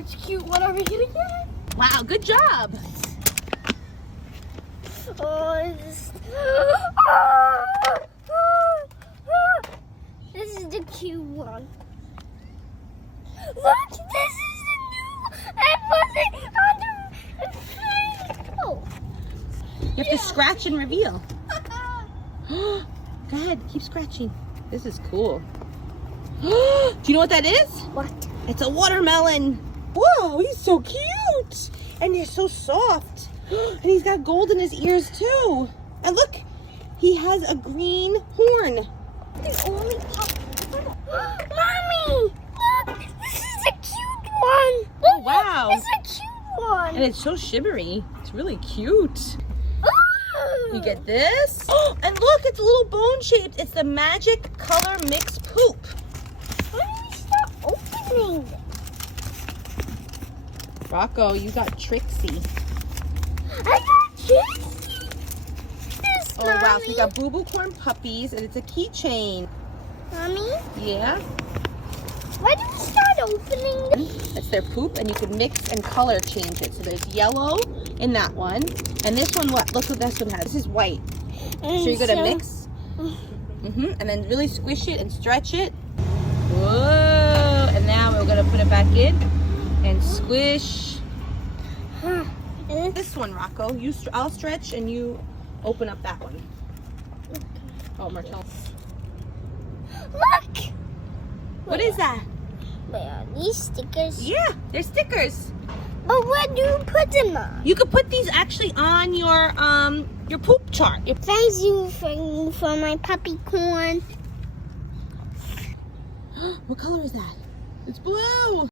which cute one are we gonna get? Wow, good job. Oh, this is the cute one. Look, this is the new. I wasn't on the. Oh. You have to scratch and reveal. Go ahead, keep scratching. This is cool. Do you know what that is? What? It's a watermelon. Whoa, he's so cute. And they're so soft. And he's got gold in his ears too. And look, he has a green horn. The only pop. Mommy, look, this is a cute one. Look, Oh, wow. It's a cute one. And it's so shimmery. It's really cute. You get this. And look, it's a little bone shaped. It's the Magic Color Mix Poop. Why don't we start opening it? Rocco, you got Trixie. I got Trixie. This, Oh, wow. So Mommy. you got booboocorn puppies, and it's a keychain. Mommy, Yeah. why don't we start opening this? That's their poop, and you can mix and color change it. So there's yellow in that one. And this one, what? Look what this one has. This is white. So you're going to mix. And then really squish it and stretch it. Whoa. And now we're going to put it back in and squish. And This one, Rocco. I'll stretch and you open up that one. Oh, Martel. look! What is that? Wait, are these stickers? Yeah, they're stickers. But where do you put them on? You could put these actually on your poop chart. Thank you for my puppy corn. What color is that? It's blue.